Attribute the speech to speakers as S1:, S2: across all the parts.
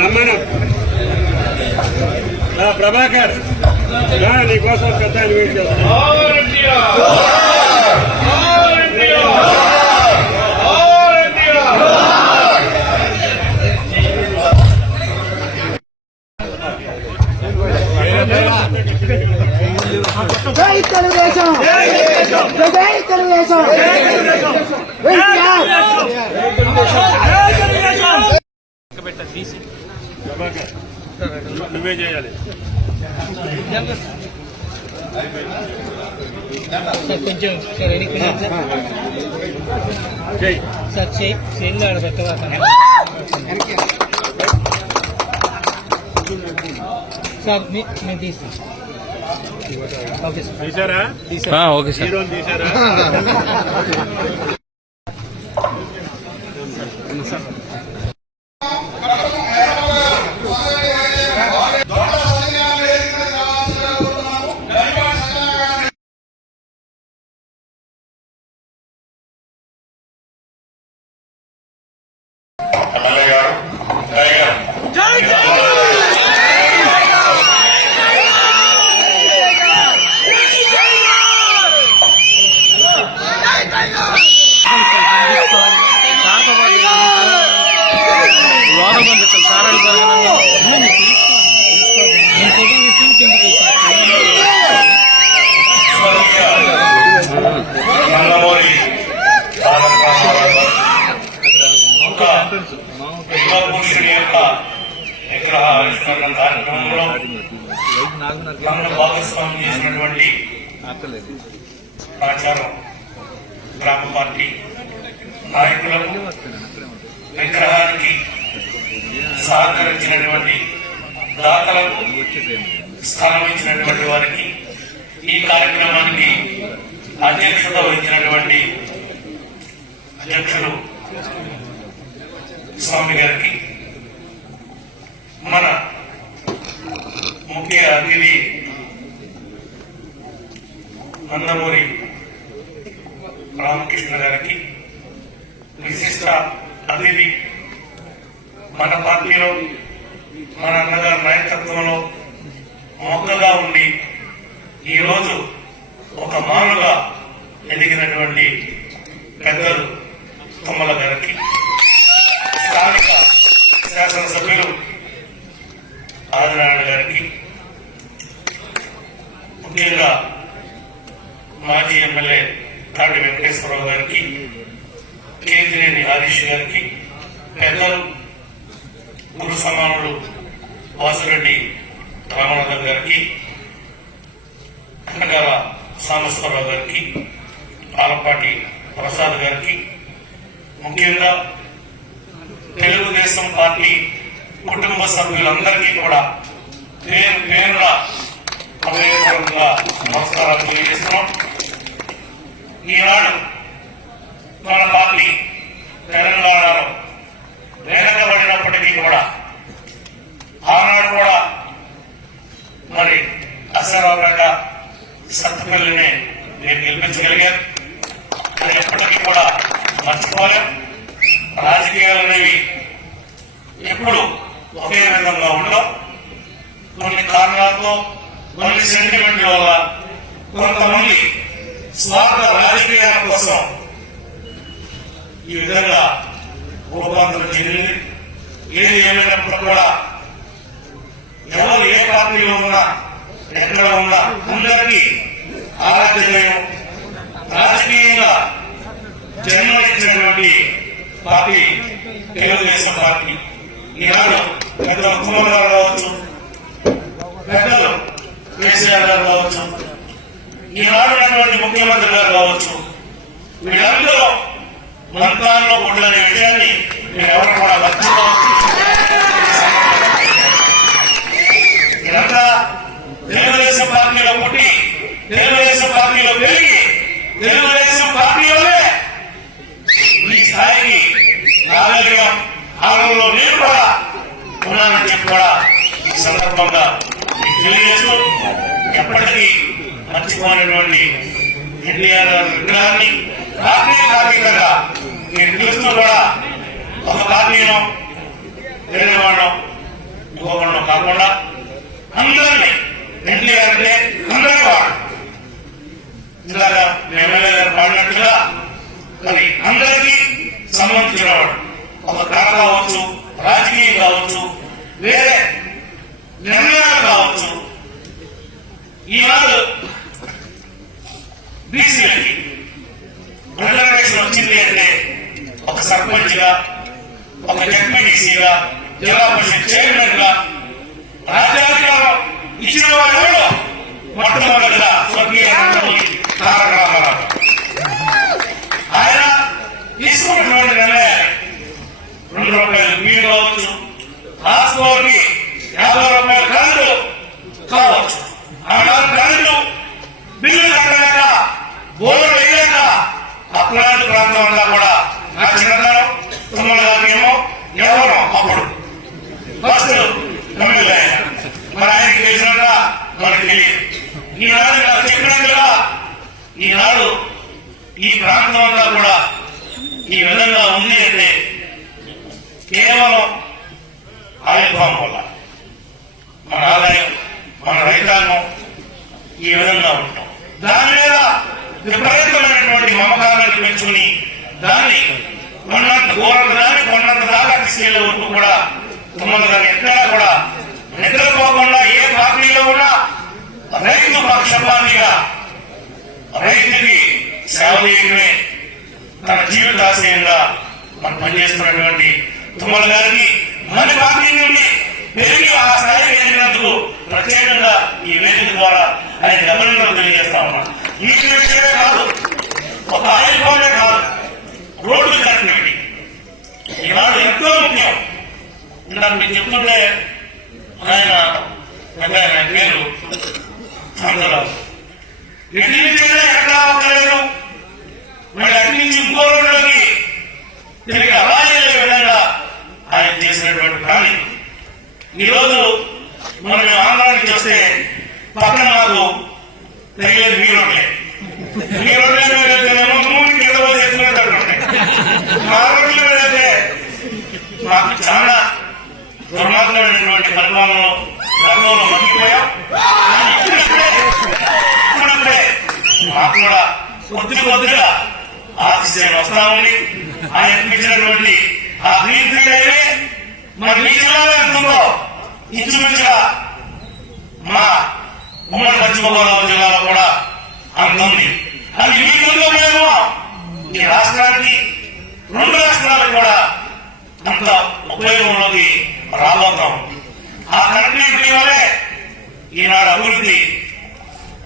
S1: రమ్మను ప్రభాకర్. నీకోసం పెద్ద వెయిట్ చేస్తాను.
S2: జై తెలుగుదేశం! జై తెలుగుదేశం!
S1: నువ్వే చేయాలి
S3: సార్ కొంచెం సార్ రండి సార్. చేయి చేయండి ఆడ పెట్టవా సార్ మేము తీస్తాం. Okay sir.
S4: కార్యక్రమంలో నన్ను భాగస్వామ్యం చేసినటువంటి ఆచారం గ్రామ పార్టీ నాయకులకు విగ్రహానికి సహకరించినటువంటి దాతలకు స్థానం ఇచ్చినటువంటి వారికి ఈ కార్యక్రమానికి అధ్యక్షత వహించినటువంటి అధ్యక్షులు స్వామి గారికి మన ముఖ్య అతిథి నందమూరి రామకృష్ణ గారికి విశిష్ట అతిథి మన పార్టీలో మన అన్నగారి నాయకత్వంలో మొక్కగా ఉండి ఈరోజు ఒక మానుగా ఎదిగినటువంటి పెద్దలు తుమ్మల గారికి స్థానిక శాసనసభ్యులు ఆదినారాయణ గారికి ముఖ్యంగా మాజీ ఎమ్మెల్యే తాడి వెంకటేశ్వరరావు గారికి కేంద్రేని హరీష్ గారికి పెద్దలు గురు సమానులు వాసురెడ్డి రామనాథన్ గారికి కనకాల సామేశ్వరరావు గారికి ఆలపాటి ప్రసాద్ గారికి ముఖ్యంగా తెలుగుదేశం పార్టీ కుటుంబ సభ్యులందరికీ కూడా పేరు పేరున హృదయపూర్వకంగా నమస్కారాలు తెలియజేస్తున్నాం ఈనాడు మన పార్టీ తెలంగాణలో వెనకబడినప్పటికీ కూడా ఆనాడు కూడా మరి అసరావుగా సత్తుపల్లిని నేను గెలిపించగలిగాను అది ఎప్పటికీ కూడా మర్చిపోలేం. రాజకీయాలు అనేవి ఎప్పుడు ఒకే విధంగా ఉండవు. కొన్ని కారణాలతో కొన్ని సెంటిమెంట్ల వల్ల కొంతమంది స్వార్థ రాజకీయాల కోసం ఈ విధంగా రూపాంతరం చెందింది ఏది ఏమైనప్పుడు కూడా ఎవరు ఏ పార్టీలో ఉన్నా ఎక్కడ ఉన్నా అందరికీ ఆరాధ్యమయం. రాజకీయంగా జన్మనిచ్చినటువంటి పార్టీ తెలుగుదేశం పార్టీ. ఈనాడు పెద్ద కుమార్ గారు కావచ్చు పెద్దలు కేసీఆర్ గారు కావచ్చు ఈనాడు ముఖ్యమంత్రి గారు కావచ్చు. వీళ్ళందరూ మంత్రాల్లో ఉండని విషయాన్ని మీరు ఎవరు కూడా మర్చిపోవచ్చు ఇదంతా తెలుగుదేశం పార్టీలో పుట్టి తెలుగుదేశం పార్టీలో పెరిగి తెలుగుదేశం పార్టీలోనే ఈ స్థాయికి రాగలిగాం ఆనంలో నేను కూడా ఉన్నానని చెప్పి కూడా ఈ సందర్భంగా మీకు ఎన్టీఆర్ విగ్రహాన్ని రాత్రి కార్మికంగా నేను పిలుస్తూ కూడా ఒక కార్మీయం వేరే ఇంకోవడం కాకుండా అందరినీ ఎన్టీఆర్ అంటే అందరి వాడు. ఇందాక ఎమ్మెల్యే గారు పాడినట్టుగా మరి అందరికీ సంబంధించిన వాడు. ఒక కళ కావచ్చు రాజకీయం కావచ్చు వేరే నిర్ణయాలు కావచ్చు. ఈనాడు బీసీలకి రిజర్వేషన్ వచ్చింది అంటే ఒక సర్పంచ్గా ఒక జడ్పీటీసీగా జిల్లా పరిషత్ చైర్మన్గా రాజ్యాధికారం ఇచ్చిన వారు ఎవరు? మొట్టమొదటిగా స్వర్గీయ నందమూరి తారక రామారావు ఆయన తీసుకున్నటువంటి నిర్ణయాలు రెండు రూపాయలు మీరు కావచ్చు రాసుకోవాలి యాభై రూపాయల కరెంటు కావచ్చు ఆనాడు కరెంటు బిల్లు కట్టలేక బోర్డు వేయలేక అట్లాంటి ప్రాంతం అంతా కూడా నా చిన్నతనం తొమ్మిది గారికేమో ఎవరు అప్పుడు ఫస్ట్ ఎమ్మెల్యే మరి ఆయనకి తెలిసినట్ట మనకి తెలియదు ఈనాడు ఇలా చెప్పినట్టుగా ఈనాడు ఈ ప్రాంతం అంతా కూడా ఈ విధంగా ఉంది అంటే కేవలం ఆయుర్భావం వల్ల మన ఆదాయం మన రైతాంగం ఈ విధంగా ఉంటాం. దాని మీద విపరీతమైనటువంటి మమకారాన్ని పెంచుకుని దాన్ని ఉన్నంత ఘోరం దాన్ని కొన్నంత దాకా తీసుకెళ్ళే వరకు కూడా మిమ్మల్ని ఎక్కడా కూడా నిద్రపోకుండా ఏ పార్టీలో ఉన్నా రైతు పక్షపాతిగా రైతుకి సేవ చేయడమే తన జీవితాశయంగా మనం పనిచేస్తున్నటువంటి తుమ్మల గారికి మన పార్టీ నుండి పెరిగి ఆ స్థాయికి ఎదిగినందుకు ప్రత్యేకంగా ఈ వేదిక ద్వారా ఆయన అభినందనలు తెలియజేస్తా ఈ విషయమే కాదు ఒక ఆయుర్భావమే కాదు రోడ్డు కనెక్టివిటీ. ఈనాడు ఎంతో ముఖ్యం. ఇందాక మీకు చెప్తుంటే ఆయన పెద్ద ఆయన పేరు చంద్రరావు ఎటు నుంచి ఎక్కడ మళ్ళీ అటు నుంచి ఇంకో రోడ్లోకి తిరిగి అలాగే వెళ్ళే విధంగా ఆయన చేసినటువంటి కానీ ఈరోజు మనం ఆంధ్రానికి చూస్తే పక్కన నాకు తగిలేదు మీరు రోడ్లే. మీ రోడ్లే మా చాలా దుర్మార్గులైనటువంటి పరిపాలనలో గతంలో మర్చిపోయాం. మాకు కూడా కొద్ది కొద్దిగా ఆతిశయం వస్తా ఉంది. ఆయన ఇచ్చినటువంటి ఆ గ్రీన్ ఫీల్డ్ అయితే మన మీ జిల్లాలో ఎంత ఇంచుమించుగా మా ఉమ్మడి పశ్చిమ గోదావరి జిల్లాలో కూడా అంత ఉంది. అది మీ ముందు మేము ఈ రాష్ట్రానికి రెండు రాష్ట్రాలకు కూడా అంత ఉపయోగంలోకి రాబోతాం ఆ కనెక్టివిటీ వల్లే ఈనాడు అభివృద్ధి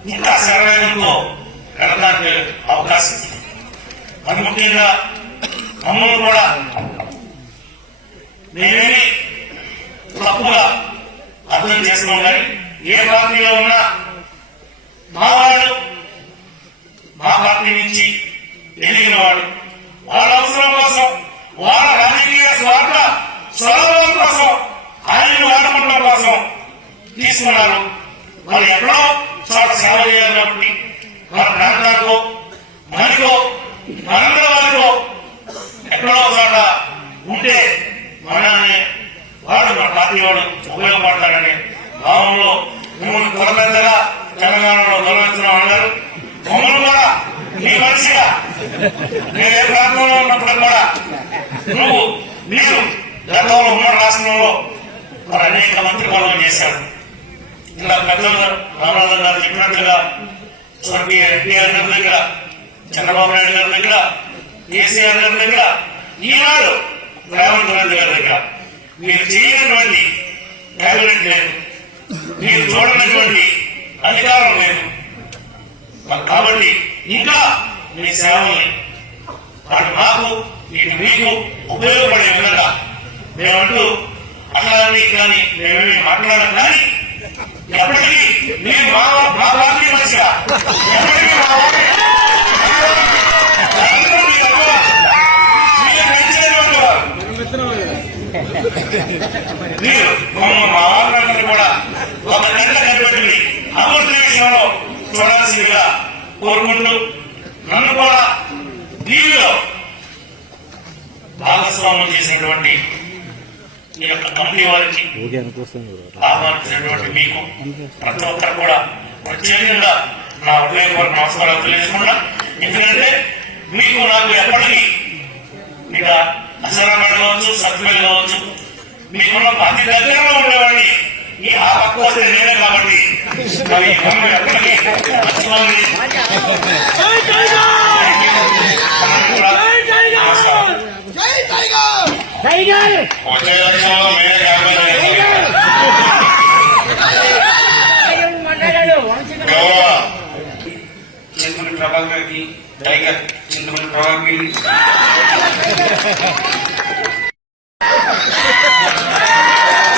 S4: ఇంకా సరళంతో వెళ్ళడానికి అవకాశం ఉంది. అది ముఖ్యంగా మమ్మల్ని కూడా మేమేమి తప్పుగా అర్థం చేస్తున్నాం కానీ ఏ పార్టీలో ఉన్నా మా వాళ్ళు మా పార్టీ నుంచి ఎదిగిన వాడు వాళ్ళ అవసరం కోసం వాళ్ళ రాజకీయ స్వార్థ స్వలాభం కోసం ఆయన వాడుకోవడం కోసం తీసుకున్నారు మరి ఎక్కడో చోట సేవ చేయాలి కాబట్టి మన ప్రాంతాలకు మనకో మనందరి వారికో ఎక్కడో ఒక చోట ఉంటే మనల్ని వాడు మన పార్టీ వాడు ఉపయోగపడతాడని భావంలో మిమ్మల్ని త్వరపెద్దగా తెలంగాణలో గౌరవించడం అన్నారు మమ్మల్ని కూడా మీ మనిషిగా. నేను ఏ ప్రాంతంలో ఉన్నప్పుడు కూడా నువ్వు మీరు గతంలో ఉమ్మడి రాష్ట్రంలో మరి అనేక మంత్రి పనులు చేశారు ఇలా పెద్దలు రామరాజు గారు చెప్పినట్లుగా స్వర్గీయ ఎన్టీఆర్ గారి దగ్గర చంద్రబాబు నాయుడు గారి దగ్గర కేసీఆర్ గారి దగ్గర ఈనాడు రేవంత్ రెడ్డి గారి దగ్గర. మీరు చేయనటువంటి క్యాబినెట్ లేదు మీరు చూడనటువంటి అధికారం లేదు. కాబట్టి ఇంకా మీ సేవల్ని వాటి మాకు వీటి మీకు ఉపయోగపడే విధంగా మేమంటూ అట్లాని కానీ మేమేమి మాట్లాడాలి కానీ ఎప్పటికీ మీ మా పార్టీ మనిషిగా ఎప్పటికీ మా వారి మీరు మా భాగస్వామ్యం చేసినటువంటి ఈ యొక్క కంపెనీ వారికి ఆహ్వానించినటువంటి మీకు ప్రతి ఒక్కరు కూడా ప్రత్యేకంగా నా హృదయపూర్వక నమస్కారాలు తెలియజేసుకుంటా. ఎందుకంటే మీకు నాకు ఎప్పటికీ ఇక అసరాబాద్ కావచ్చు సత్మేల్ కావచ్చు మీకున్న అతి దగ్గరగా ఉండేవాడిని ఈ ఆ పక్క వస్తే నేనే కాబట్టి మరి ఎప్పటికీ వచ్చే లక్షణంలో మీరే కాకపోతే గౌరవ చంద్రుని ప్రభాకర్కి టైగర్ చంద్రుని ప్రభాకర్కి
S1: ఈనాటి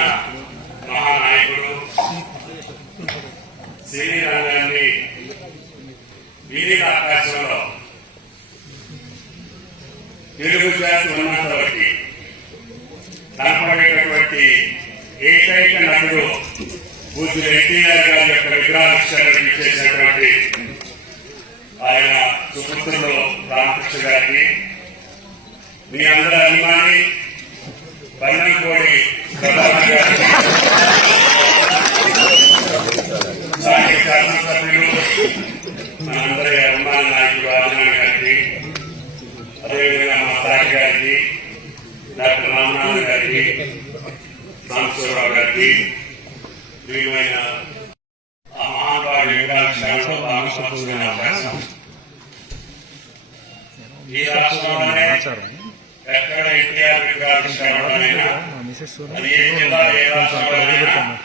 S1: వడి మహానాయకుడు సినీ రంగాన్ని వివిధ ఆకాశంలో తెలుగు జాతి ఉన్నంత వరకు కనపడేటటువంటి ఏకైక నటుడు పూజలు ఎన్టీఆర్ గారి యొక్క విగ్రహాలు చేసినటువంటి ఆయన సుపుత్రుడు రామకృష్ణ గారికి. మీ అందరి అభిమాని బండికోడి ప్రభాకర్ గారికి స్థానిక శాసనసభ్యులు మనందరి అభిమాన నాయకుడు రాజనాథ్ గారికి అదేవిధంగా మా తాటి గారికి డాక్టర్ రామనాథ్ గారికి సాంబశివరావు గారికి ప్రియమైన ఆ మహానుభావుడి విగ్రహావిష్కరణలో పాల్గొనవలసిన అవకాశం ఈ రాష్ట్రంలోనే ఎక్కడ ఎన్టీఆర్ విగ్రహావిష్కరణలోనైనా తీసేసుకొని కొంచెం అక్కడ వదిలిపెట్టాను